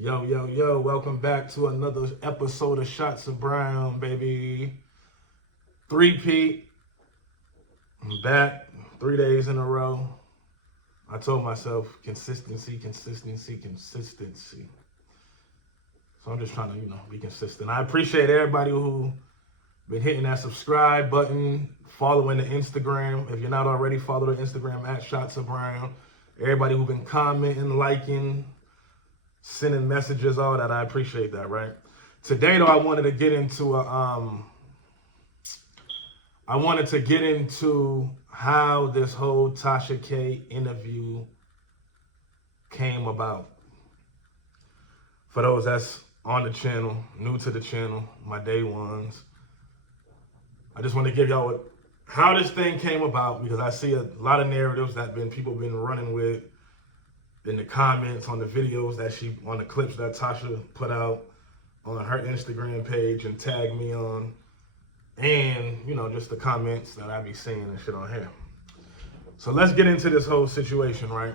Yo, yo, yo, welcome back to another episode of Shots of Brown, baby. Three-peat. I'm back 3 days in a row. I told myself consistency. So I'm just trying to, be consistent. I appreciate everybody who been hitting that subscribe button, following the Instagram. If you're not already, follow the Instagram at Shots of Brown. Everybody who's been commenting, liking, sending messages, all that. I appreciate that, right? Today, though, I wanted to get into how this whole Tasha K interview came about. For those that's on the channel, new to the channel, my day ones, I just want to give y'all how this thing came about, because I see a lot of narratives that people been running with in the comments on the videos on the clips that Tasha put out on her Instagram page and tagged me on, and just the comments that I be seeing and shit on here. So let's get into this whole situation, right?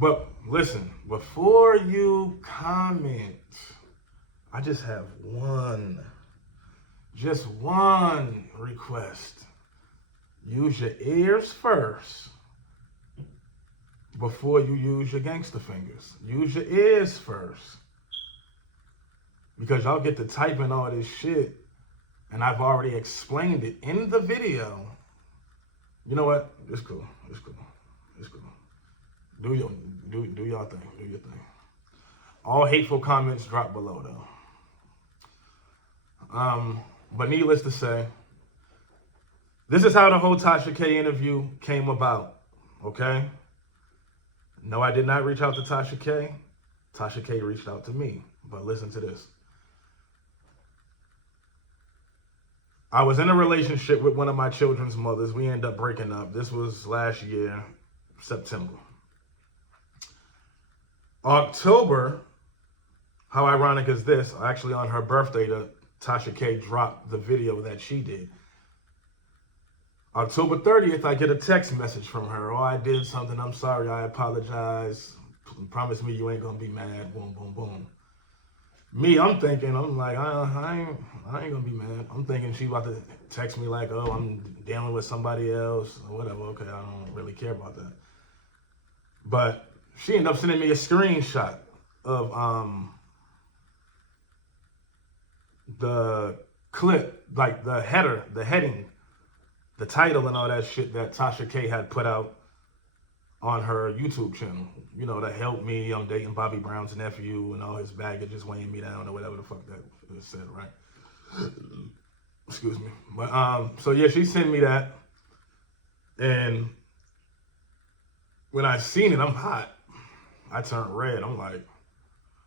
But listen, before you comment, I just have one request. Use your ears first before you use your gangster fingers. Use your ears first. Because y'all get to typing all this shit, and I've already explained it in the video. You know what? It's cool. Do your thing. Do your thing. All hateful comments drop below, though. But needless to say, this is how the whole Tasha K interview came about. Okay? No, I did not reach out to Tasha K. Tasha K reached out to me. But listen to this. I was in a relationship with one of my children's mothers. We ended up breaking up. This was last year, September. October, how ironic is this? Actually, on her birthday, Tasha K dropped the video that she did. October 30th, I get a text message from her. Oh, I did something. I'm sorry. I apologize. Promise me you ain't going to be mad. Boom, boom, boom. Me, I'm like, I ain't going to be mad. I'm thinking she about to text me like, oh, I'm dealing with somebody else or whatever. Okay, I don't really care about that. But she ended up sending me a screenshot of the clip, like the heading, the title and all that shit that Tasha K had put out on her YouTube channel. To help me, I'm dating Bobby Brown's nephew and all his baggage is weighing me down or whatever the fuck that said, right? Excuse me. But so yeah, she sent me that. And when I seen it, I'm hot. I turned red. I'm like,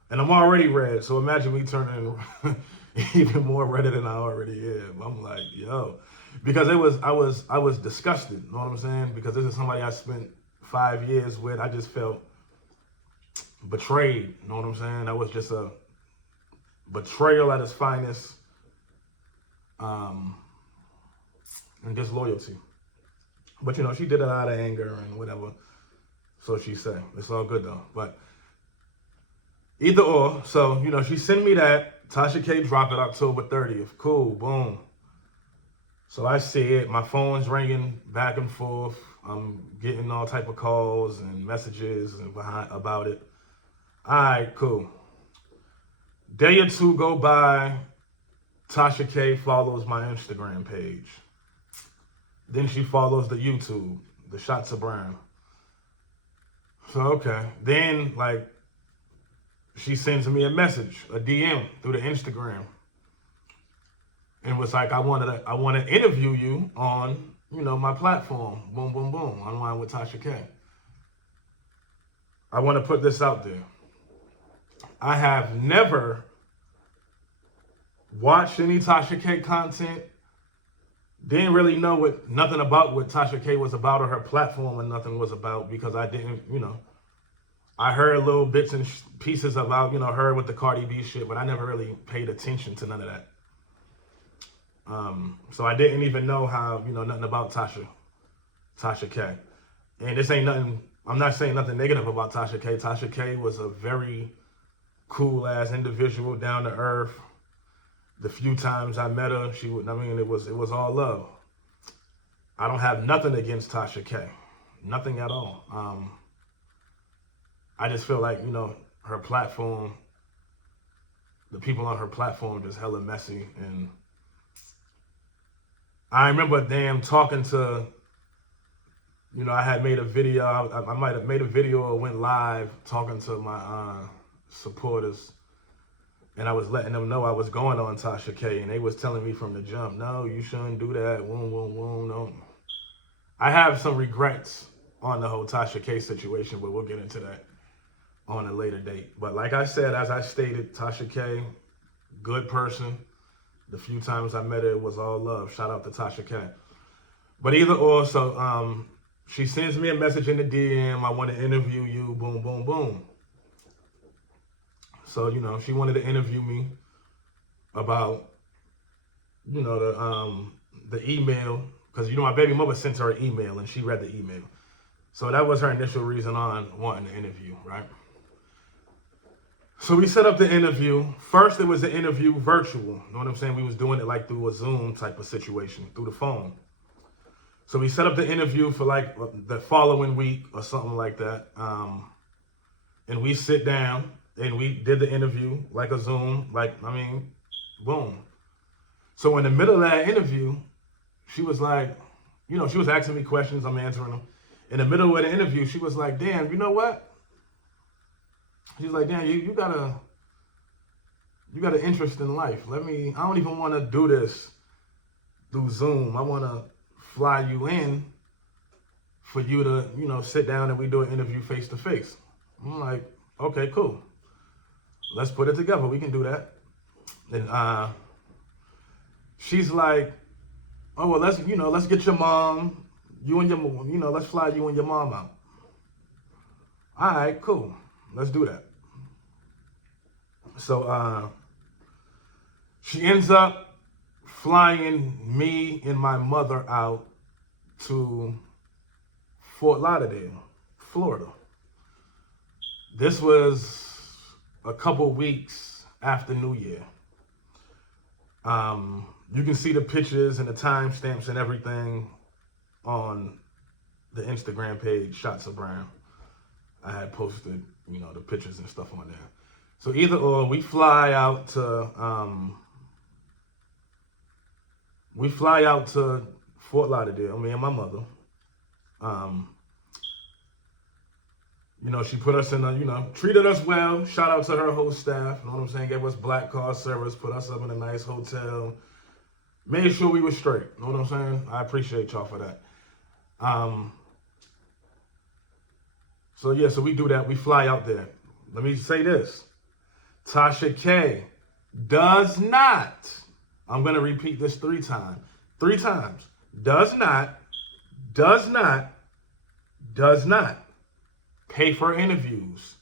and I'm already red. So imagine me turning even more redder than I already am. I'm like, yo. Because I was disgusted, you know what I'm saying? Because this is somebody I spent 5 years with. I just felt betrayed, you know what I'm saying? That was just a betrayal at its finest, and disloyalty. But she did it out of anger and whatever, so she said. It's all good though. But either or, so she sent me that. Tasha K dropped it October 30th. Cool, boom. So I see it. My phone's ringing back and forth. I'm getting all type of calls and messages about it. All right, cool. Day or two go by. Tasha K follows my Instagram page. Then she follows the YouTube, the Shots of Brown. So, okay. Then, she sends me a message, a DM through the Instagram. And was like, I want to interview you on, my platform. Boom, boom, boom. Online with Tasha K. I want to put this out there. I have never watched any Tasha K content. Didn't really know nothing about what Tasha K was about or her platform, and nothing was about, because I didn't, I heard little bits and pieces about, her with the Cardi B shit, but I never really paid attention to none of that. So I didn't even know how, nothing about Tasha K. And this ain't nothing, I'm not saying nothing negative about Tasha K. Tasha K was a very cool ass individual, down to earth. The few times I met her, it was all love. I don't have nothing against Tasha K. Nothing at all. I just feel like, her platform, the people on her platform just hella messy. And I remember talking to, I had made a video. I might have made a video or went live talking to my supporters. And I was letting them know I was going on Tasha K. And they was telling me from the jump, no, you shouldn't do that. No. I have some regrets on the whole Tasha K situation, but we'll get into that on a later date. But like I said, as I stated, Tasha K, good person. The few times I met her, it was all love. Shout out to Tasha K. But either or, so she sends me a message in the DM. I want to interview you. Boom, boom, boom. So, she wanted to interview me about, the email. Because, my baby mother sent her an email and she read the email. So that was her initial reason on wanting to interview, right? So we set up the interview. First, it was an interview virtual. You know what I'm saying? We was doing it like through a Zoom type of situation, through the phone. So we set up the interview for like the following week or something like that. And we sit down and we did the interview like a Zoom, boom. So in the middle of that interview, she was like, she was asking me questions, I'm answering them. In the middle of the interview, she was like, damn, you know what? She's like, damn, you got an interest in life. I don't even want to do this through Zoom. I want to fly you in for you to, sit down and we do an interview face to face. I'm like, okay, cool. Let's put it together. We can do that. And she's like, oh, well, let's get your mom, let's fly you and your mom out. All right, cool. Let's do that. So she ends up flying me and my mother out to Fort Lauderdale, Florida. This was a couple weeks after New Year. You can see the pictures and the timestamps and everything on the Instagram page, Shots of Brown. I had posted, the pictures and stuff on there. So either or, we fly out to Fort Lauderdale, me and my mother. She put us in treated us well. Shout out to her whole staff. You know what I'm saying? Gave us black car service, put us up in a nice hotel. Made sure we were straight. You know what I'm saying? I appreciate y'all for that. So we do that. We fly out there. Let me say this. Tasha K does not, I'm going to repeat this 3 times. 3 times. Does not pay for interviews.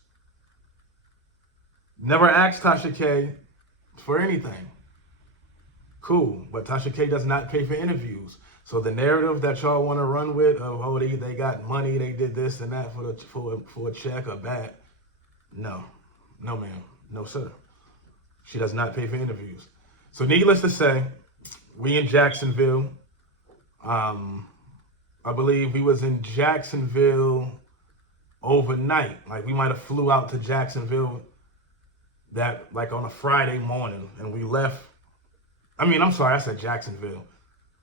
Never asked Tasha K for anything. Cool, but Tasha K does not pay for interviews. So the narrative that y'all want to run with of, they got money, they did this and that for a check or bat. No, ma'am. No, sir. She does not pay for interviews. So needless to say, we in Jacksonville. I believe we was in Jacksonville overnight. Like we might have flew out to Jacksonville on a Friday morning and we left. I said Jacksonville.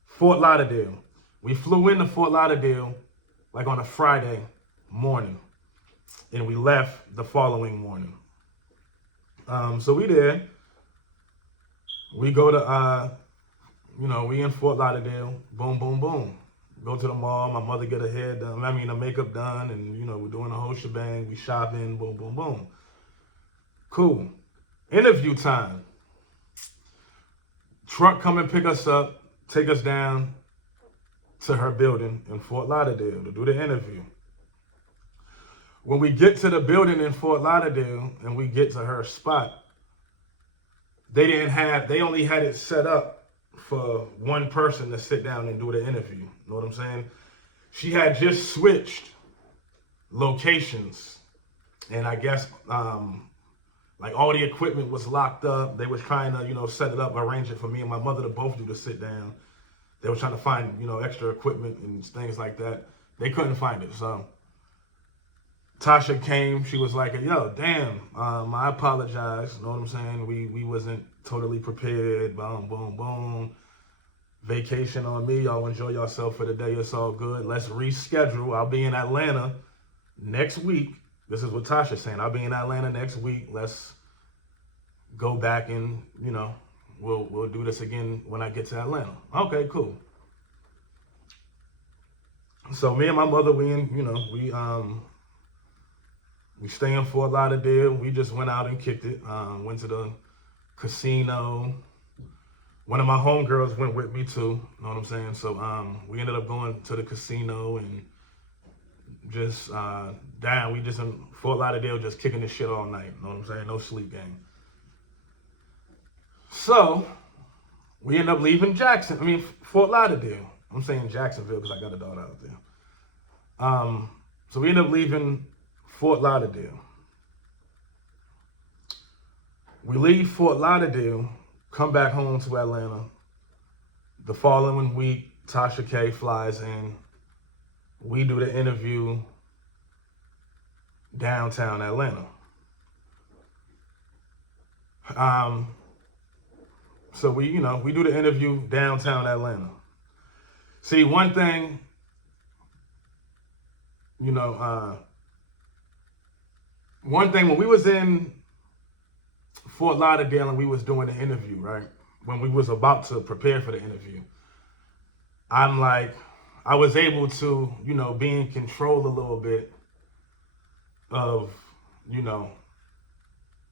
Fort Lauderdale. We flew into Fort Lauderdale on a Friday morning and we left the following morning. So we there. We go to, we in Fort Lauderdale. Boom, boom, boom. Go to the mall. My mother get her hair done. Her makeup done. And, we're doing the whole shebang. We shopping. Boom, boom, boom. Cool. Interview time. Truck come and pick us up. Take us down to her building in Fort Lauderdale to do the interview. When we get to the building in Fort Lauderdale and we get to her spot, they only had it set up for one person to sit down and do the interview. You know what I'm saying? She had just switched locations. And I guess, Like all the equipment was locked up. They was trying to, set it up, arrange it for me and my mother to both do the sit down. They were trying to find, extra equipment and things like that. They couldn't find it. So Tasha came. She was like, yo, damn, I apologize. You know what I'm saying? We wasn't totally prepared. Boom, boom, boom. Vacation on me. Y'all enjoy yourself for the day. It's all good. Let's reschedule. I'll be in Atlanta next week. This is what Tasha's saying. I'll be in Atlanta next week. Let's go back and, we'll do this again when I get to Atlanta. Okay, cool. So me and my mother, we stay in Fort Lauderdale. We just went out and kicked it. Went to the casino. One of my homegirls went with me too. Know what I'm saying? So we ended up going to the casino and just we just in Fort Lauderdale just kicking this shit all night. Know what I'm saying? No sleep game. So we end up leaving Fort Lauderdale. I'm saying Jacksonville because I got a daughter out there. So we end up leaving Fort Lauderdale. We leave Fort Lauderdale, come back home to Atlanta. The following week, Tasha K flies in. We do the interview downtown Atlanta. So we do the interview downtown Atlanta. See, one thing, when we was in Fort Lauderdale and we was doing the interview, right? When we was about to prepare for the interview, I was able to, be in control a little bit of,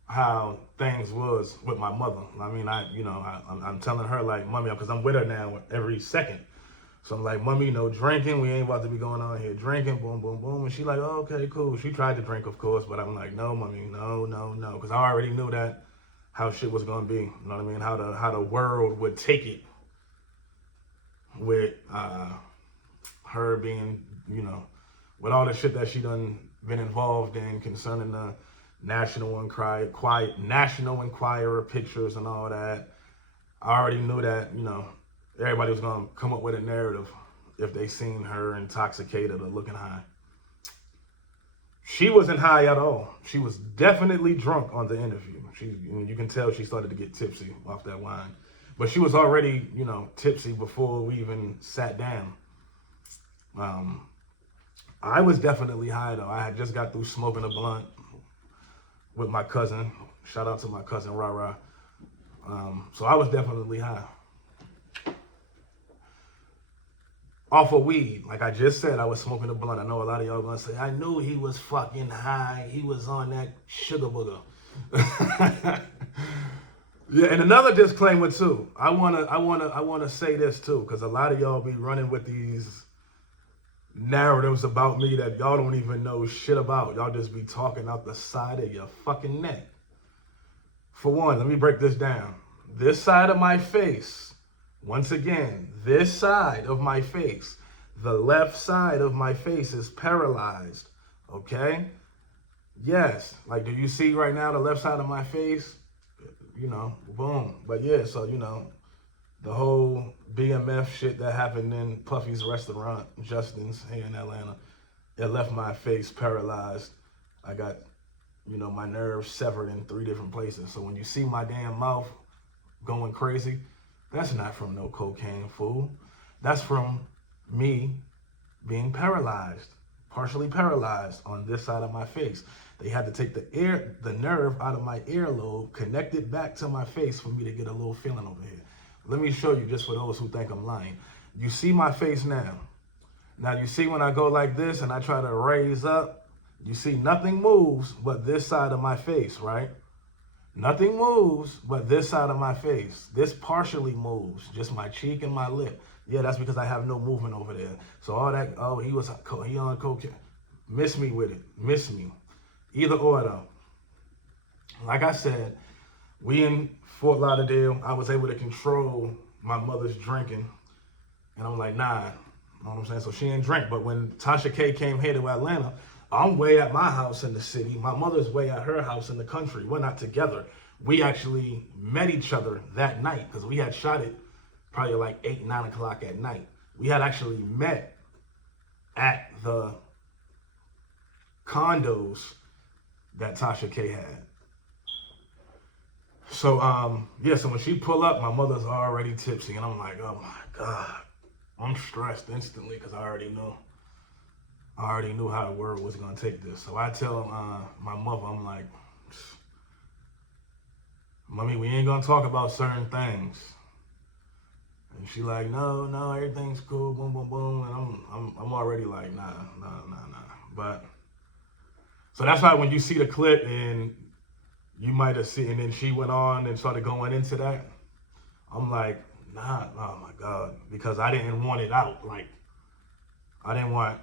how things was with my mother. I mean, I'm telling her like, mommy, because I'm with her now every second. So I'm like, mommy, no drinking. We ain't about to be going on here drinking. Boom, boom, boom. And she like, oh, okay, cool. She tried to drink, of course, but I'm like, no, mommy, no. Because I already knew that how shit was gonna be. You know what I mean? How the world would take it with her being, with all the shit that she done been involved in concerning the National Enquirer pictures and all that. I already knew that, everybody was gonna come up with a narrative if they seen her intoxicated or looking high. She wasn't high at all. She was definitely drunk on the interview. You can tell she started to get tipsy off that wine. But she was already, tipsy before we even sat down. I was definitely high though. I had just got through smoking a blunt with my cousin. Shout out to my cousin, Rara. So I was definitely high. Off of weed. Like I just said, I was smoking a blunt. I know a lot of y'all gonna say, I knew he was fucking high. He was on that sugar booger. Yeah, and another disclaimer too. I wanna say this too, because a lot of y'all be running with these narratives about me that y'all don't even know shit about. Y'all just be talking out the side of your fucking neck. For one, let me break this down. This side of my face, once again, this side of my face, the left side of my face is paralyzed, okay? Yes, like do you see right now the left side of my face? Boom. But yeah, so, the whole BMF shit that happened in Puffy's restaurant, Justin's here in Atlanta, it left my face paralyzed. I got, my nerves severed in 3 different places. So when you see my damn mouth going crazy, that's not from no cocaine, fool. That's from me being paralyzed, partially paralyzed on this side of my face. They had to take the nerve out of my earlobe, connect it back to my face for me to get a little feeling over here. Let me show you just for those who think I'm lying. You see my face now. Now you see when I go like this and I try to raise up, you see nothing moves but this side of my face, right? Nothing moves but this side of my face. This partially moves, just my cheek and my lip. Yeah, that's because I have no movement over there. So all that, he on cocaine. Miss me with it, miss me. Either or though. Like I said, we in Fort Lauderdale, I was able to control my mother's drinking. And I'm like, nah, you know what I'm saying? So she didn't drink. But when Tasha K came here to Atlanta, I'm way at my house in the city. My mother's way at her house in the country. We're not together. We actually met each other that night because we had shot it probably like 8, 9 o'clock at night. We had actually met at the condos that Tasha K had. So, so when she pull up, my mother's already tipsy, and I'm like, oh my God. I'm stressed instantly because I already knew how the word was gonna take this. So I tell my mother, I'm like, Mommy, we ain't gonna talk about certain things. And she like, no, everything's cool, boom, boom, boom. And I'm already like, nah. But so that's why when you see the clip and you might have seen, and then she went on and started going into that, I'm like, nah, oh my God, because I didn't want it out. Like, I didn't want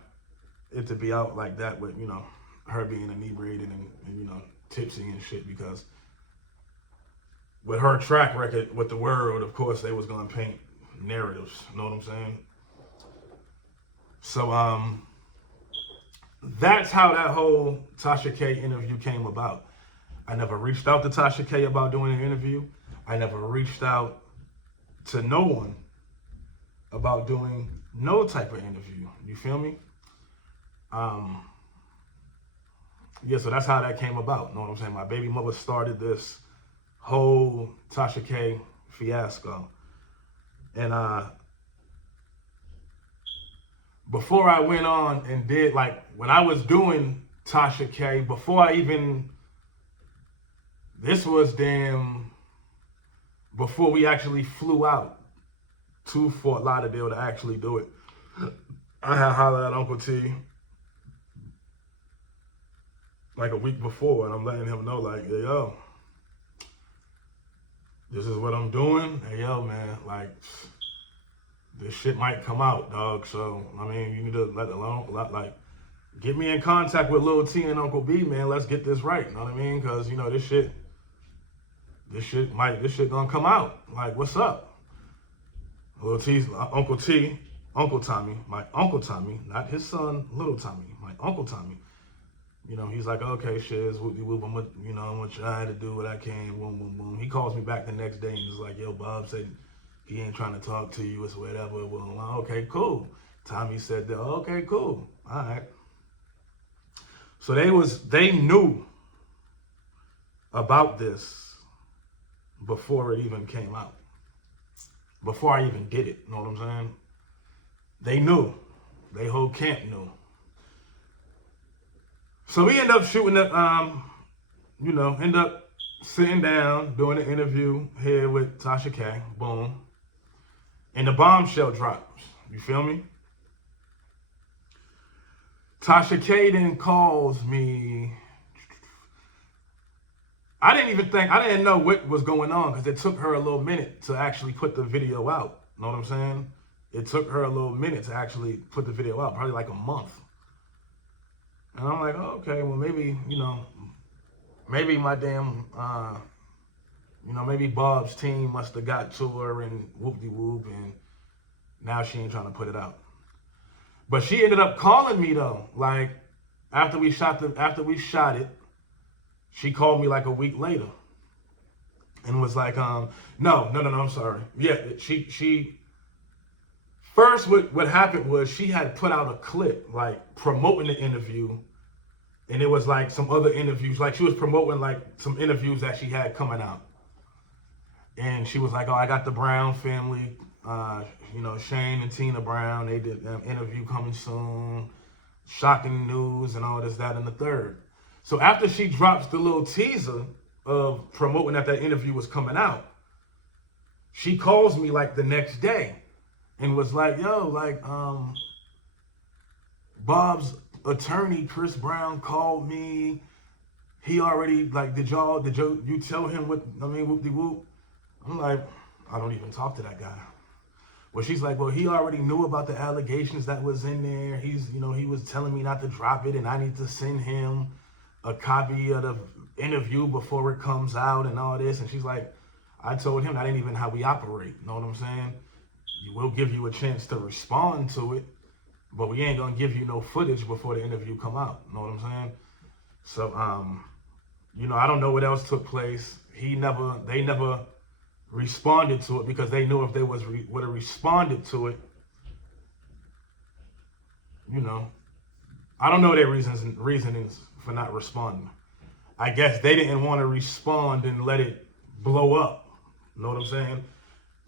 it to be out like that with, her being inebriated and tipsy and shit, because with her track record with the world, of course, they was going to paint narratives. You know what I'm saying? So, that's how that whole Tasha K interview came about. I never reached out to Tasha K about doing an interview. I never reached out to no one about doing no type of interview. You feel me? So that's how that came about. Know what I'm saying? My baby mother started this whole Tasha K fiasco. And before I went on and did, like, when I was doing Tasha K, this was before we actually flew out to Fort Lauderdale to actually do it. I had hollered at Uncle T like a week before, and I'm letting him know, like, hey, yo, this is what I'm doing. Hey, yo, man, like, this shit might come out, dog. So, I mean, you need to let alone, like, get me in contact with Lil T and Uncle B, man. Let's get this right. You know what I mean? Because, this shit gonna come out. Like, what's up? Lil T's Uncle T, Uncle Tommy, my Uncle Tommy, not his son, Little Tommy, my Uncle Tommy. He's like, okay, shiz, whoop-de-whoop, I'm gonna try to do what I can, boom, boom, boom. He calls me back the next day and he's like, yo, Bob said he ain't trying to talk to you, it's whatever. Well, okay, cool. Tommy said that, okay, cool, all right. So they knew about this before it even came out. Before I even did it, you know what I'm saying? They knew. They whole camp knew. So we end up shooting it, end up sitting down, doing an interview here with Tasha K, boom. And the bombshell drops, you feel me? Tasha K then calls me. I didn't know what was going on because it took her a little minute to actually put the video out. Know what I'm saying? It took her a little minute to actually put the video out, probably like a month. And I'm like, oh, okay, well, maybe my damn, maybe Bob's team must have got to her and whoop-de-whoop, and now she ain't trying to put it out. But she ended up calling me though, like after we shot it, she called me like a week later and was like, no, I'm sorry. Yeah, she first what happened was she had put out a clip like promoting the interview, and it was like some other interviews, like she was promoting like some interviews that she had coming out. And she was like, oh, I got the Brown family, Shane and Tina Brown, they did an interview coming soon, shocking news and all this, that, and the third. So after she drops the little teaser of promoting that interview was coming out, she calls me like the next day and was like, yo, like, Bob's attorney, Chris Brown, called me. He already, like, did you tell him whoop-de-whoop? I'm like, I don't even talk to that guy. Well, she's like, well, he already knew about the allegations that was in there. He was telling me not to drop it, and I need to send him a copy of the interview before it comes out and all this. And she's like, I told him that ain't even how we operate. You know what I'm saying? We'll give you a chance to respond to it, but we ain't gonna give you no footage before the interview come out. You know what I'm saying? So, you know, I don't know what else took place. They never responded to it because they knew if they would have responded to it, you know, I don't know their reasonings for not responding. I guess they didn't want to respond and let it blow up. You know what I'm saying?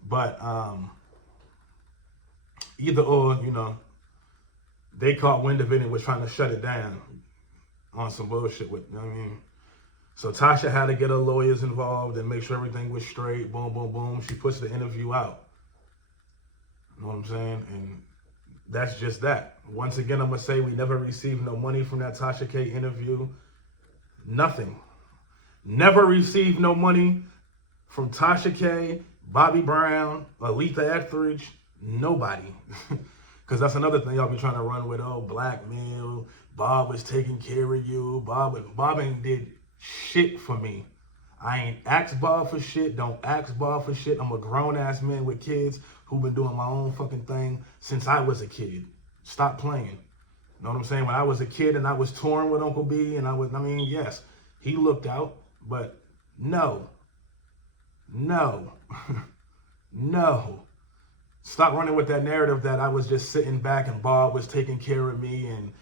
But either or, you know, they caught wind of it and was trying to shut it down on some bullshit with, you know what I mean? So Tasha had to get her lawyers involved and make sure everything was straight. Boom, boom, boom. She puts the interview out. You know what I'm saying? And that's just that. Once again, I'm going to say we never received no money from that Tasha K interview. Nothing. Never received no money from Tasha K, Bobby Brown, Aletha Etheridge. Nobody. Because that's another thing y'all be trying to run with. Oh, blackmail. Bob was taking care of you. Bob ain't did shit for me. I ain't asked Bob for shit. Don't ask Bob for shit. I'm a grown-ass man with kids who been doing my own fucking thing since I was a kid. Stop playing. You know what I'm saying? When I was a kid and I was touring with Uncle B and yes, he looked out, but no. No. Stop running with that narrative that I was just sitting back and Bob was taking care of me and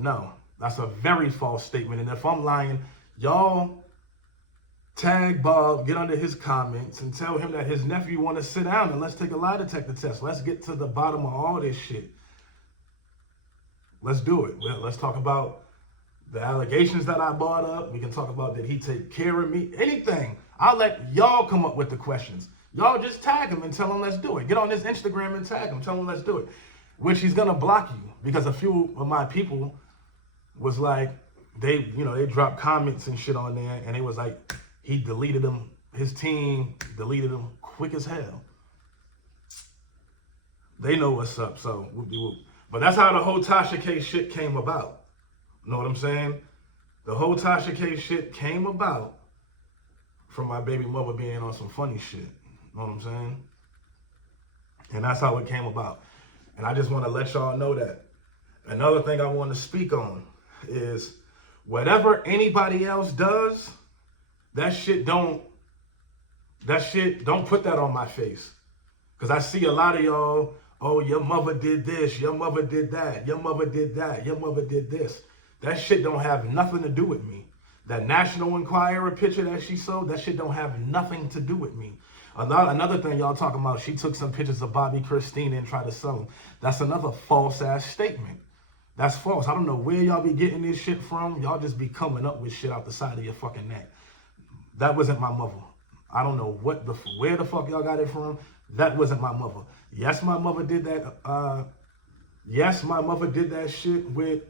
no. That's a very false statement. And if I'm lying, y'all tag Bob, get under his comments and tell him that his nephew want to sit down and let's take a lie detector test. Let's get to the bottom of all this shit. Let's do it. Let's talk about the allegations that I brought up. We can talk about did he take care of me? Anything. I'll let y'all come up with the questions. Y'all just tag him and tell him let's do it. Get on his Instagram and tag him. Tell him let's do it. Which he's going to block you because a few of my people was like, they dropped comments and shit on there and it was like, he deleted them. His team deleted them quick as hell. They know what's up, so whoop-de-whoop. But that's how the whole Tasha K shit came about. You know what I'm saying? The whole Tasha K shit came about from my baby mother being on some funny shit. You know what I'm saying? And that's how it came about. And I just want to let y'all know that. Another thing I want to speak on is whatever anybody else does, that shit don't put that on my face. Because I see a lot of y'all, oh, your mother did this, your mother did that, your mother did that, your mother did this. That shit don't have nothing to do with me. That National Enquirer picture that she sold, that shit don't have nothing to do with me. Another thing y'all talking about, she took some pictures of Bobby Christina and tried to sell them. That's another false ass statement. That's false. I don't know where y'all be getting this shit from. Y'all just be coming up with shit out the side of your fucking neck. That wasn't my mother. I don't know where the fuck y'all got it from. That wasn't my mother. Yes, my mother did that. Yes, my mother did that shit with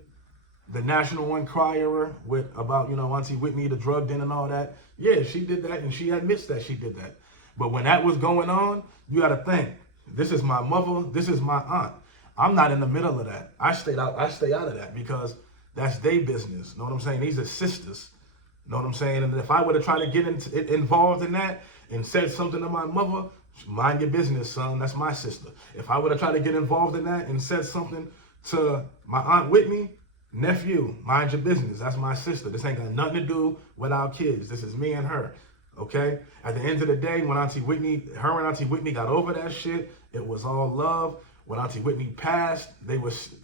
the National Enquirer about Auntie Whitney, the drug den and all that. Yeah, she did that and she admits that she did that. But when that was going on, you got to think, this is my mother, this is my aunt. I'm not in the middle of that. I stay out of that because that's their business. You know what I'm saying? These are sisters. You know what I'm saying? And if I were to try to get involved in that and said something to my mother, mind your business, son. That's my sister. If I were to try to get involved in that and said something to my Aunt Whitney, nephew, mind your business. That's my sister. This ain't got nothing to do with our kids. This is me and her. Okay? At the end of the day, when her and Auntie Whitney got over that shit, it was all love. When Auntie Whitney passed, it was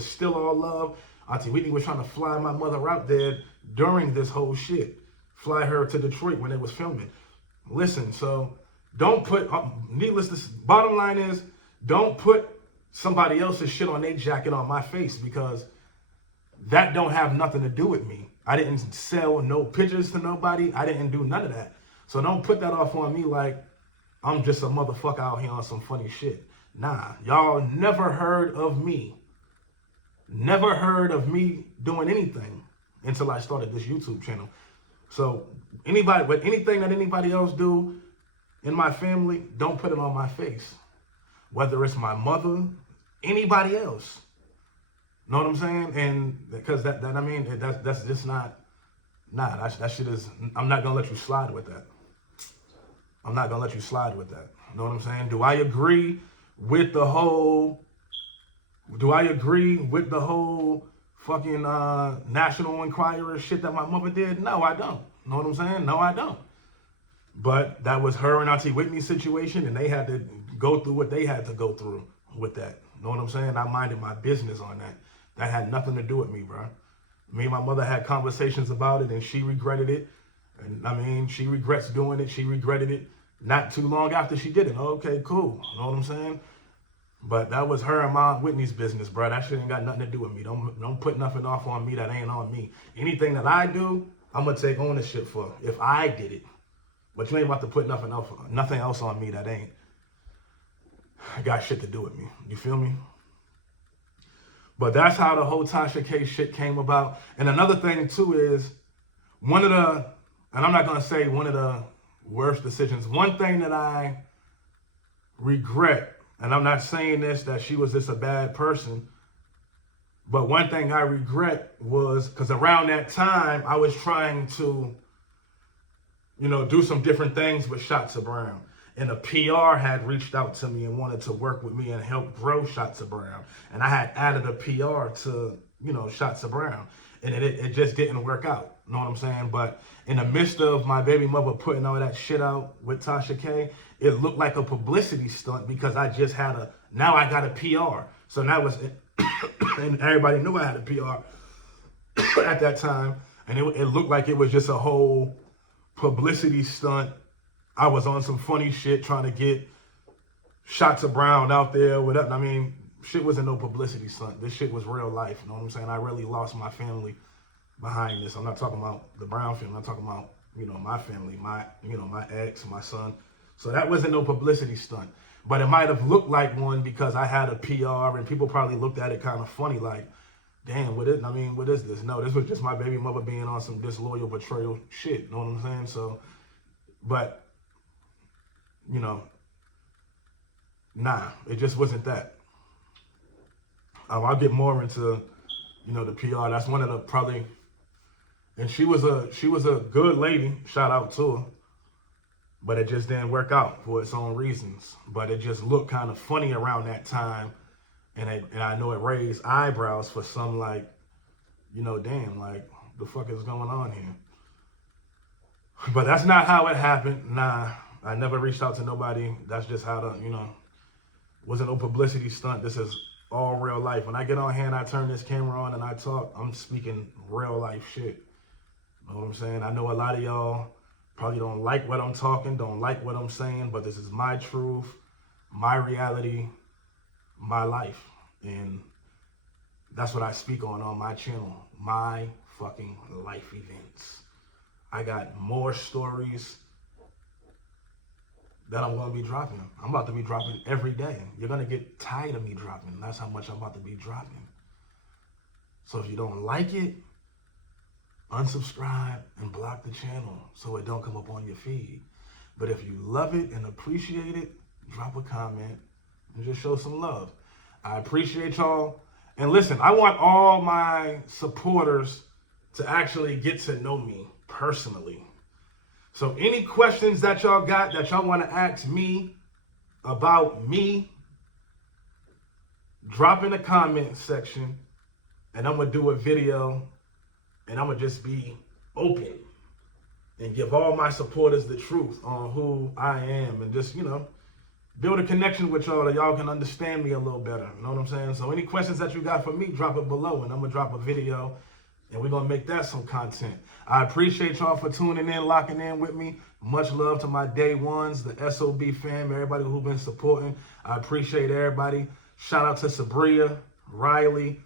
still all love. Auntie Whitney was trying to fly my mother out there during this whole shit. Fly her to Detroit when it was filming. Listen, so don't put, bottom line is, don't put somebody else's shit on their jacket on my face because that don't have nothing to do with me. I didn't sell no pictures to nobody. I didn't do none of that. So don't put that off on me like I'm just a motherfucker out here on some funny shit. Nah, y'all never heard of me. Never heard of me doing anything until I started this YouTube channel. So anything that anybody else do in my family, don't put it on my face. Whether it's my mother, anybody else. Know what I'm saying? And because that's just not, that shit is, I'm not gonna let you slide with that. I'm not gonna let you slide with that. Know what I'm saying? Do I agree with the whole Do I agree with the whole fucking National Enquirer shit that my mother did? No, I don't. Know what I'm saying? No, I don't. But that was her and Auntie Whitney's situation, and they had to go through what they had to go through with that. Know what I'm saying? I minded my business on that. That had nothing to do with me, bro. Me and my mother had conversations about it, and she regretted it. And I mean, she regrets doing it. She regretted it not too long after she did it. Okay, cool. Know what I'm saying? But that was her and my Whitney's business, bro. That shit ain't got nothing to do with me. Don't put nothing off on me that ain't on me. Anything that I do, I'm gonna take ownership for if I did it. But you ain't about to put nothing else on me that ain't got shit to do with me. You feel me? But that's how the whole Tasha K shit came about. And another thing too is one of the, and I'm not gonna say one of the worst decisions. One thing that I regret, and I'm not saying this that she was just a bad person, but one thing I regret was because around that time I was trying to, do some different things with Shots of Brown. And a PR had reached out to me and wanted to work with me and help grow Shots of Brown. And I had added a PR to, Shots of Brown. And it just didn't work out. You know what I'm saying? But in the midst of my baby mother putting all that shit out with Tasha K, it looked like a publicity stunt because I just had now I got a PR. So now and everybody knew I had a PR at that time. And it looked like it was just a whole publicity stunt. I was on some funny shit trying to get Shots of Brown out there, whatever. I mean, shit wasn't no publicity stunt. This shit was real life. You know what I'm saying? I really lost my family behind this. I'm not talking about the Brown family. I'm talking about, my family, my ex, my son. So that wasn't no publicity stunt. But it might have looked like one because I had a PR and people probably looked at it kind of funny, like, damn, what is this? No, this was just my baby mother being on some disloyal betrayal shit. You know what I'm saying? So, but, nah, it just wasn't that. I'll get more into, the PR. That's one of the probably, and she was a good lady. Shout out to her. But it just didn't work out for its own reasons. But it just looked kind of funny around that time. And I know it raised eyebrows for some, like, damn, like, the fuck is going on here? But that's not how it happened. Nah, I never reached out to nobody. That's just how wasn't no publicity stunt. This is all real life. When I get on here and I turn this camera on and I talk, I'm speaking real life shit. Know what I'm saying? I know a lot of y'all probably don't like what I'm talking, don't like what I'm saying, but this is my truth, my reality, my life. And that's what I speak on my channel, my fucking life events. I got more stories that I'm going to be dropping. I'm about to be dropping every day. You're going to get tired of me dropping. That's how much I'm about to be dropping. So if you don't like it, unsubscribe and block the channel so it don't come up on your feed. But if you love it and appreciate it, drop a comment and just show some love. I appreciate y'all. And listen, I want all my supporters to actually get to know me personally. So any questions that y'all got that y'all want to ask me about me, drop in the comment section and I'm going to do a video and I'm going to just be open and give all my supporters the truth on who I am and just, build a connection with y'all that y'all can understand me a little better. You know what I'm saying? So any questions that you got for me, drop it below and I'm going to drop a video and we're going to make that some content. I appreciate y'all for tuning in, locking in with me. Much love to my day ones, the SOB fam, everybody who's been supporting. I appreciate everybody. Shout out to Sabria, Riley,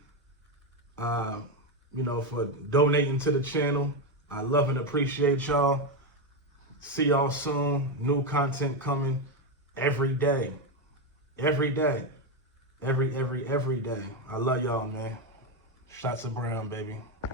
for donating to the channel. I love and appreciate y'all. See y'all soon. New content coming every day. Every day. Every day. I love y'all, man. Shots of Brown, baby.